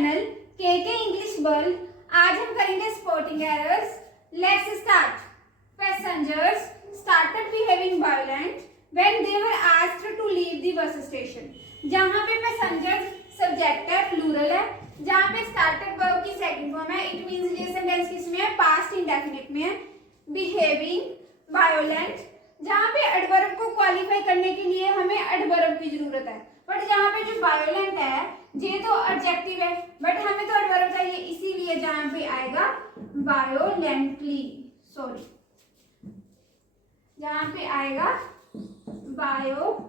Channel के English world. आज हम करेंगे sporting errors. Let's start. Passengers started behaving violent when they were asked to leave the bus station. जहां पे passengers subject है, plural है। जहां पे स्टार्टेड वर्ब की सेकंड फॉर्म है, इट मींस ये सेंटेंस किसमें है, पास्ट इंडेफिनिट में है। बिहेविंग वायलेंट, जहां पे एडवर्ब को क्वालिफाई करने के लिए हमें एडवर्ब की जरूरत है, बट जहां पे जो वायलेंट है ये तो एडजेक्टिव है, बट हमें तो एडवर्ब चाहिए, इसीलिए जहां पे आएगा वायोलेंटली, सॉरी, जहां पे आएगा violently.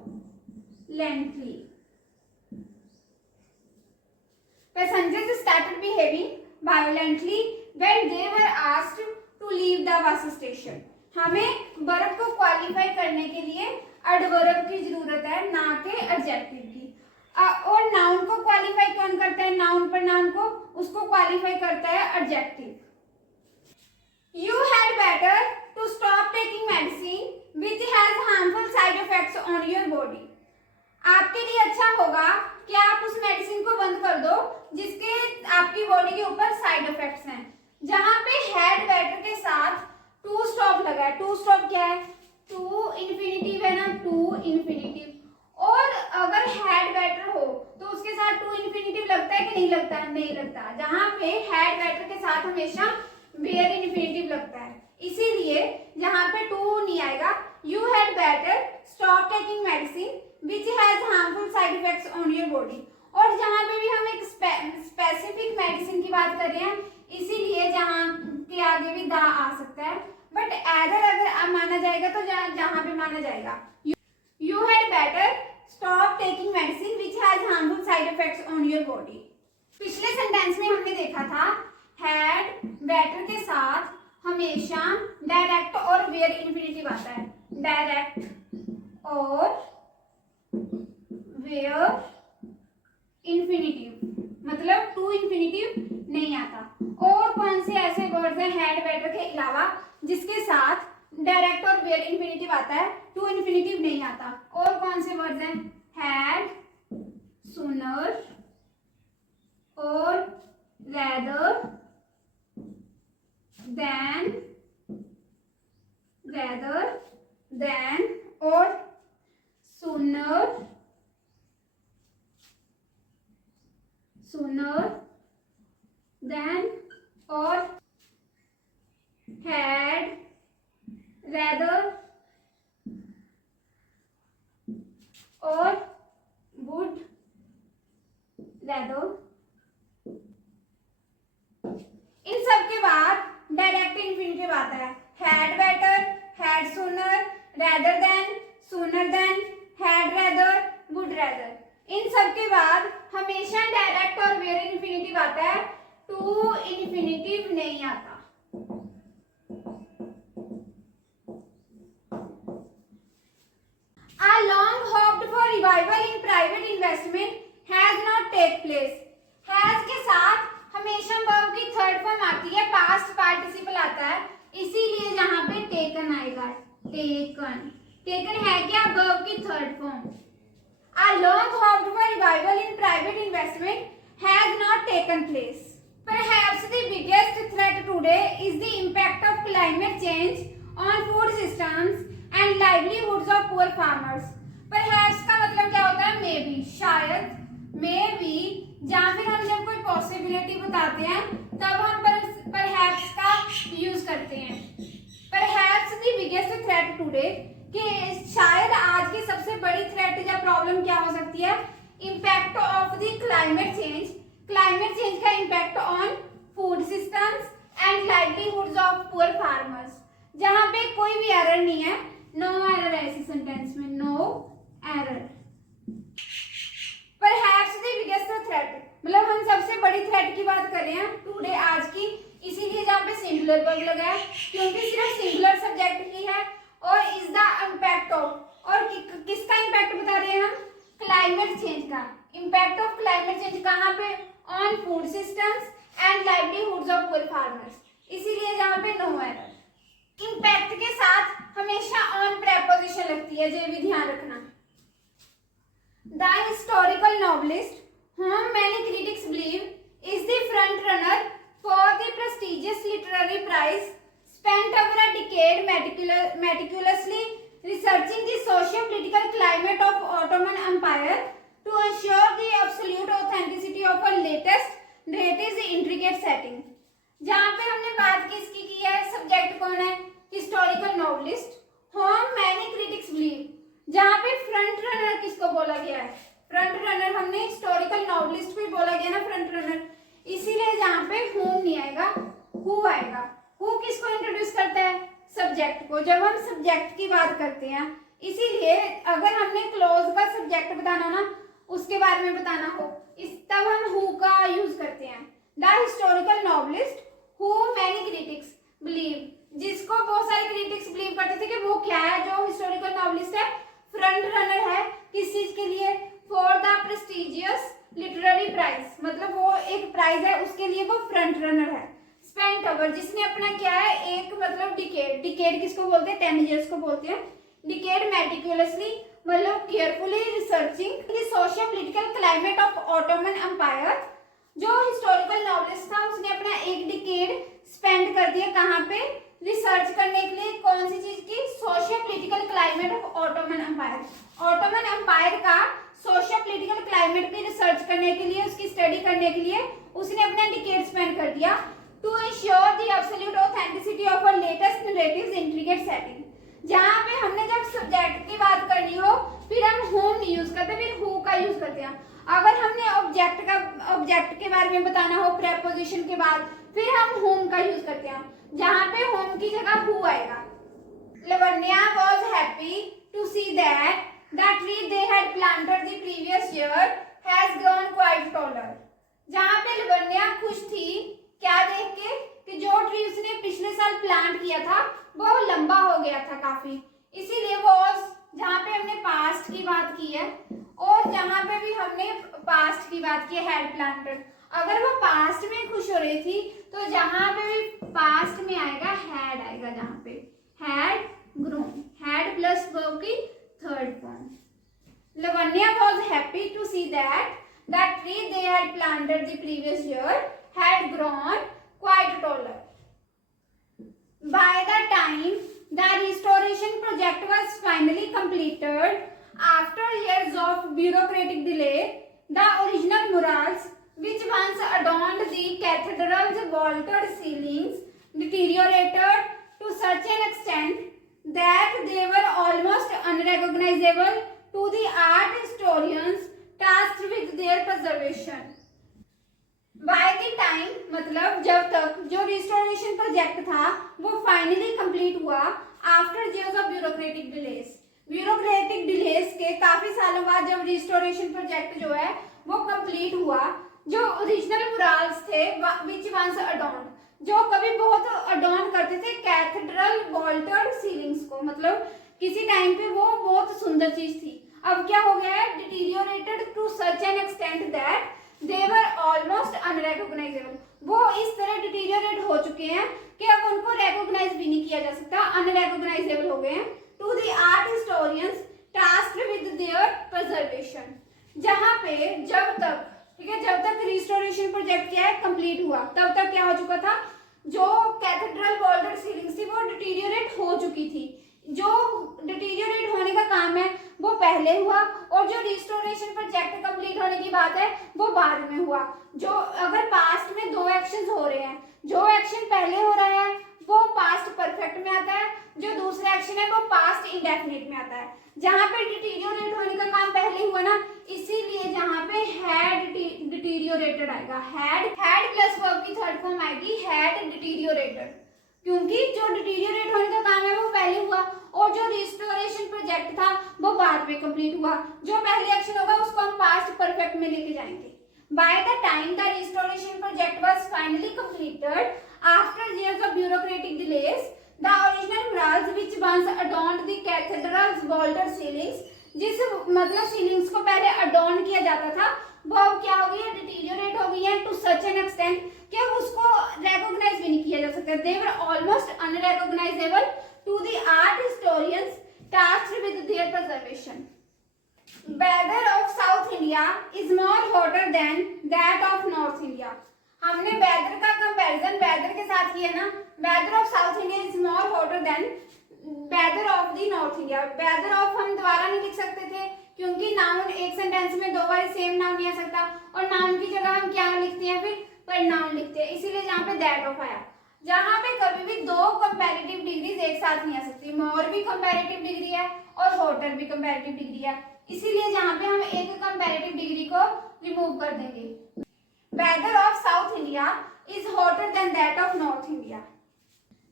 Passengers started behaving violently when they were asked to leave the bus station. हमें वर्ब को क्वालिफाई करने के लिए एडवर्ब की जरूरत है, ना कि एडजेक्टिव की। और नाउन को क्वालिफाई कौन करता है, नाउन पर नाउन को, उसको क्वालिफाई करता है adjective. You had better to stop taking medicine which has harmful side effects on your body. आपके लिए अच्छा होगा कि आप उस मेडिसिन को बंद कर दो जिसके आपकी बॉडी के ऊपर साइड इफेक्ट्स हैं। जहां पे हैड बेटर के साथ टू स्टॉप लगा है। टू स्टॉप क्या है, टू इन्फिनिटिव है ना, टू इन्फिनिटिव। और अगर हैड बेटर हो तो उसके साथ टू इन्फिनिटिव लगता है कि नहीं लगता, नहीं लगता। जहां पे हैड बेटर के साथ हमेशा वेयर इन्फिनिटिव लगता है, इसीलिए जहां पे टू नहीं आएगा। You had better stop taking medicine which has harmful side effects on your body। और जहां पे भी हम एक स्पेसिफिक मेडिसिन की बात कर रहे हैं, इसीलिए जहां के आगे भी दा आ सकता है, बट एदर अगर माना जाएगा तो जहां पे माना जाएगा। You had better stop taking medicine which has harmful side effects on your body। पिछले सेंटेंस में हमने देखा था had better के साथ हमेशा डायरेक्ट और वेयर इन्फिनिटिव आता है। डायरेक्ट और वेयर इन्फिनिटिव, मतलब टू इन्फिनिटिव नहीं आता। और कौन से ऐसे वर्ड्स हैं हैड बेटर के अलावा जिसके साथ डायरेक्ट और वेयर इन्फिनिटिव आता है, टू इन्फिनिटिव नहीं आता? और कौन से वर्ड्स हैं, हैड, सूनर और रेदर देन और सूनर देन और had, rather और would rather। इन सब के बाद डायरेक्ट इन्फिनिटिव आता है। had better, had sooner, rather than, sooner than, had rather, would rather। इन सब के बाद हमेशा डायरेक्ट और वेयर इन्फिनिटिव आता है, टू इन्फिनिटिव नहीं आता। A long hoped for revival in private investment has not take place। has के साथ हमेशा वर्ब की थर्ड फॉर्म आती है, पास्ट पार्टिसिपल आता है, इसीलिए जहां पे टेकन आएगा, टेकन है क्या, वर्ब की third form. A long hoped for revival in private investment has not taken place। Perhaps the biggest threat today is the impact of climate change on food systems and livelihoods of poor farmers। Perhaps का मतलब क्या होता है, maybe, शायद, maybe। जहाँ फिर हम जब कोई पॉसिबिलिटी बताते हैं तब हम perhaps का यूज करते हैं। Perhaps the biggest threat today, कि शायद आज की सबसे बड़ी थ्रेट या प्रॉब्लम क्या हो सकती है, impact of the climate change, climate change का impact on food systems and livelihoods of poor farmers. जहां पे कोई भी एरर नहीं है, नो एरर है इस सेंटेंस में, no error. Perhaps the biggest threat, मतलब हम सबसे बड़ी थ्रेट की बात कर रहे हैं टुडे, आज की, इसीलिए जहां पे सिंगुलर वर्ब लगा है, क्योंकि सिर्फ सिंगुलर सब्जेक्ट ही है। और इज द इम्पैक्ट ऑफ, और किसका इम्पैक्ट बता रहे हैं हम, क्लाइमेट चेंज का। इम्पैक्ट ऑफ क्लाइमेट चेंज कहाँ पे, on food systems and livelihoods of poor farmers, इसीलिए जहां पे नो एरर। इम्पैक्ट के साथ हमेशा ऑन प्रेपोजिशन लगती है, ये भी ध्यान रखना। The historical novelist whom many critics believe is the front runner for the prestigious literary prize, spent over a decade meticulously researching the socio-political climate of Ottoman Empire to ensure the absolute authenticity of a latest narrative's intricate setting. जहाँ पे हमने बात किसकी की है, subject कौन है, historical novelist, whom many critics believe. जहाँ पे फ्रंट रनर किसको बोला गया है, फ्रंट रनर हमने हिस्टोरिकल नॉवलिस्ट को ही बोला गया ना फ्रंट रनर, इसीलिए जहाँ पे whom नहीं आएगा, who आएगा. who किसको इंट्रोड्यूस करता है, सब्जेक्ट को. जब हम सब्जेक्ट की बात करते हैं, इसीलिए अगर हमने क्लोज का सब्जेक्ट बताना ना, उसके बारे में बताना हो, तब हम who का यूज करते हैं. The historical novelist who many critics believe, जिसको बहुत सारे क्रिटिक्स बिलीव करते थे कि वो क्या है, जो हिस्टोरिकल नॉवलिस्ट है, फ्रंट रनर है किस चीज के लिए, for the prestigious literary prize, मतलब वो एक प्राइज है उसके लिए वो फ्रंट रनर है. स्पेंट ओवर, जिसने अपना क्या है, एक मतलब डिकेड, डिकेड किसको बोलते हैं, 10 इयर्स को बोलते हैं. डिकेड मेटिकुलसली मतलब carefully researching the socio political climate of Ottoman empire. जो हिस्टोरिकल नॉवलिस्ट था उसने अपना एक डिकेड स्पेंड कर दिया कहाँ पे, रिसर्च करने के लिए, कौन सी चीज की, socio political climate of Ottoman empire. Ottoman empire का सोशियो पॉलिटिकल क्लाइमेट की रिसर्च करने के लिए, उसकी स्टडी करने के लिए उसने अपना डिकेड स्पेंड कर दिया to ensure the absolute authenticity of a latest narratives intricate setting. जहाँ पे हमने जब सब्जेक्ट की बात करनी हो फिर हम whom नहीं यूज करते, फिर who का यूज करते हैं. अगर हमने ऑब्जेक्ट के बारे में बताना हो प्रेपोजिशन के बाद, फिर हम whom का यूज करते हैं, जहाँ पे whom की जगह who आएगा. Lavanya was happy to see that the tree they had planted the previous year has grown quite taller. जहाँ पे लवन्या खुश थी क्या देख के कि जो ट्री उसने पिछले साल प्लांट किया था वो लंबा हो गया था काफी. इसीलिए was जहाँ पे हमने पास्ट की बात की है और जहाँ पे भी हमने पास्ट की बात की है had planted. अगर वो पास्ट में खुश हो रही थी तो जहाँ पे भी पास्ट में आएगा had आएगा, जहाँ पे had grown, had plus verb की third form. Lavanya was happy to see that the tree they had planted the previous year had grown quite taller. By the time the restoration project was finally completed, after years of bureaucratic delay, the original murals, which once adorned the cathedral's vaulted ceilings, deteriorated to such an extent that they were almost unrecognizable to the art historians tasked with their preservation. By the time मतलब जब तक जो restoration project था वो finally complete हुआ, after years of bureaucratic delays. Bureaucratic delays के काफी सालों बाद जब रिस्टोरेशन प्रोजेक्ट जो है वो कंप्लीट हुआ, जो ओरिजिनल मुराल्स थे विच वंस अडॉर्न्ड, जो कभी बहुत अडॉर्न करते थे कैथेड्रल वॉल्टेड सीलिंग्स को, मतलब किसी टाइम पे वो बहुत सुंदर चीज थी, अब क्या हो गया है, deteriorated to such an extent that they were almost unrecognisable. वो इस तरह डिटीरियोरेट हो चुके हैं कि अब उनको रिकॉग्नाइज भी नहीं किया जा सकता, अनरेकॉग्नाइजेबल हो गए हैं. To the art historians tasked with their preservation. जहां पे जब तक, ठीक है, जब तक रिस्टोरेशन प्रोजेक्ट क्या है कंप्लीट हुआ, तब तक क्या हो चुका था, जो कैथेड्रल वॉल्टेड सीलिंग्स थी वो डिटीरियोरेट हो चुकी थी. जो डिटीरियोरेट होने का काम है वो पहले हुआ और जो रिस्टोरेशन प्रोजेक्ट कंप्लीट होने की बात है वो बाद में हुआ. जो अगर पास्ट में दो एक्शंस हो रहे हैं, जो एक्शन पहले हो रहा है वो पास्ट परफेक्ट में आता है, जो दूसरा एक्शन है वो पास्ट इंडेफिनिट में आता है. जहां पे डिटीरियोरेट होने का काम पहले हुआ ना, इसीलिए जहां पे हैड डिटीरियोरेटेड आएगा, हैड प्लस वर्ब की थर्ड फॉर्म आएगी हैड डिटीरियोरेटेड, क्योंकि जो डिटीरियोरेट होने का काम है वो पहले हुआ और जो रिस्टोरेशन प्रोजेक्ट था वो बाद में कंप्लीट हुआ. जो पहले एक्शन होगा उसको हम पास्ट परफेक्ट में लेके जाएंगे. By the time the restoration project was finally completed, after years of bureaucratic delays, the original murals which once adorned the cathedral's vaulted ceilings, जिस मतलब सीलिंग्स को पहले अडॉर्न किया जाता था वो अब क्या हो गई है, डिटीरियोरेट हो गई है टू सच एन एक्सटेंट कि अब उसको रिकॉग्नाइज भी नहीं किया जा सकता. They were almost unrecognisable to the art historians tasked with their preservation. Weather of South India is more hotter than that of North India. हमने वेदर का कंपैरिजन वेदर के साथ किया ना, weather of South India is more hotter than weather of the North India. Weather of हम दोबारा नहीं लिख सकते थे क्योंकि नाउन एक सेंटेंस में दो बार सेम नाउन नहीं आ सकता, और नाउन की जगह हम क्या लिखते हैं, फिर प्रोनाउन लिखते हैं, इसीलिए जहाँ पे दैट ऑफ आया। जहाँ पे कभी भी दो कंपैरेटिव डिग्रीज एक साथ नहीं आ सकती, मोर भी कंपैरेटिव डिग्री है और हॉटर भी कंपैरेटिव डिग्री है, इसीलिए जहाँ पे हम एक कंपैरेटिव डिग्री को रिमूव कर देंगे। Weather of South India is hotter than that of North India.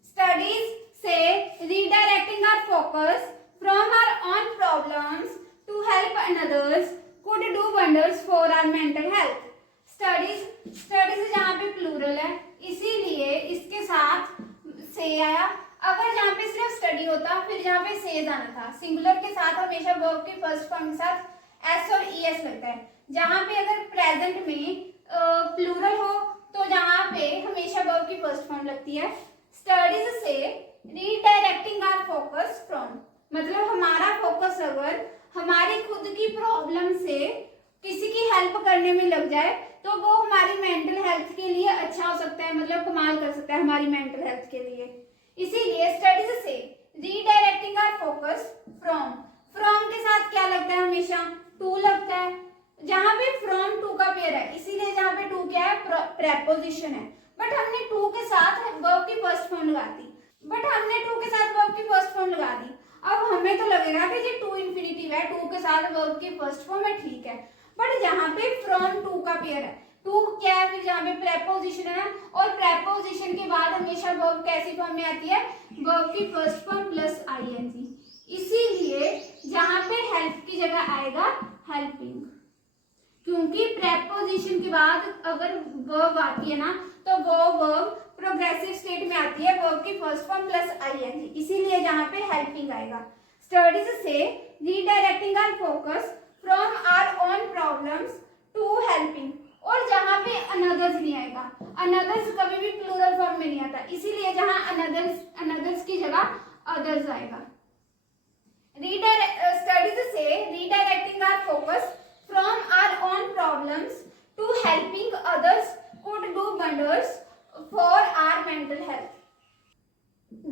Studies से redirecting our focus from our own problems to help others could do wonders for our mental health. Studies जहाँ पे plural है इसीलिए इसके साथ से आया। अगर जहाँ पे सिर्फ स्टडी होता फिर जहाँ पे से आना था। सिंगुलर के साथ हमेशा वर्ब के फर्स्ट फॉर्म के साथ एस और ई एस लगता है। जहाँ पे अगर प्रेजेंट में प्लूरल हो तो जहाँ पे हमेशा वर्ब की फर्स्ट फॉर्म लगती है। स्टडीज से रीडायरेक्टिंग आवर फोकस फ्रॉम, मतलब हमारा फोकस अगर हमारी खुद की प्रॉब्लम से किसी की हेल्प करने में लग जाए तो वो हमारी मेंटल हेल्थ के लिए अच्छा हो सकता है, मतलब कमाल कर सकता है हमारी मेंटल हेल्थ के लिए। इसीलिए स्टडीज से redirecting our focus from, from के साथ क्या लगता है, हमेशा टू लगता है। जहाँ पे फ्रॉम टू का पेयर है इसीलिए जहाँ पे टू क्या है, प्रेपोजिशन है, बट हमने टू के साथ वर्ब की फर्स्ट फॉर्म लगा दी। अब हमें तो लगेगा कि ये टू इन्फिनिटिव है, टू के साथ वर्ब की फर्स्ट फॉर्म है, ठीक है, बट जहाँ पे फ्रॉम टू का पेयर है, टू क्या है, फिर जहाँ पे प्रेपोजिशन है, और प्रेपोजिशन के बाद हमेशा वर्ब कैसी फॉर्म में आती है, वर्ब की फर्स्ट फॉर्म प्लस आईएनजी। इसीलिए जहाँ पे हेल्प की जगह आएगा हेल्पिंग, क्योंकि प्रेपोजिशन के बाद अगर वर्ब आती है ना तो वो वर्ब प्रोग्रेसिव स्टेट में आती है, वर्ब की फर्स्ट फॉर्म प्लस आईएनजी, इसीलिए जहाँ पे हेल्पिंग आएगा। स्टडीज से redirecting our focus from our own problems to helping, और जहाँ पे अनदर्स नहीं आएगा, अनदर्स कभी भी प्लूरल फॉर्म में नहीं आता, इसीलिए जहाँ अनदर्स की जगह अदर्स आएगा। स्टडीज से redirecting our focus from our own problems to helping others could do wonders for our mental health.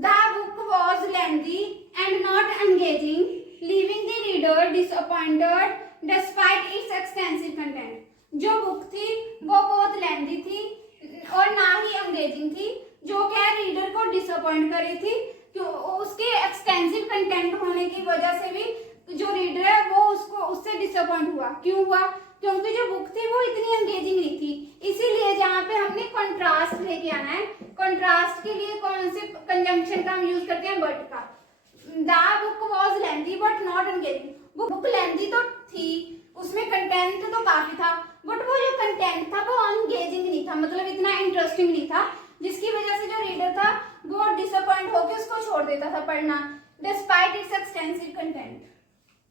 The book was lengthy and not engaging, leaving the reader disappointed despite its extensive content. जो book थी वो बहुत lengthy थी और ना ही engaging थी, जो क्या रीडर को डिसअपॉइंट कर रही थी, क्यों उसके एक्सटेंसिव कंटेंट होने की वजह से भी जो रीडर है वो उससे डिसअपॉइंट हुआ। क्यों हुआ, क्योंकि जो बुक थी वो इतनी एंगेजिंग नहीं थी, इसीलिए जहाँ पे हमने कंट्रास्ट लेके आना है। कंट्रास्ट के लिए कौन से कंजंक्शन का हम यूज करते हैं, बट का। The book was lengthy but not engaging, book lengthy तो थी, उसमें कंटेंट तो काफी था, बट वो जो कंटेंट था वो एंगेजिंग नहीं था, मतलब इतना इंटरेस्टिंग नहीं था, जिसकी वजह से जो रीडर था वो डिसअपॉइंट होकर उसको छोड़ देता था पढ़ना, despite it's extensive content.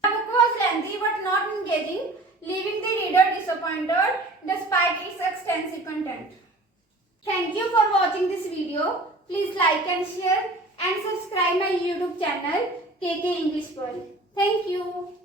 The book was lengthy but not engaging, leaving the reader disappointed despite its extensive content. Thank you for watching this video. Please like and share and subscribe my YouTube channel KK English World. Thank you.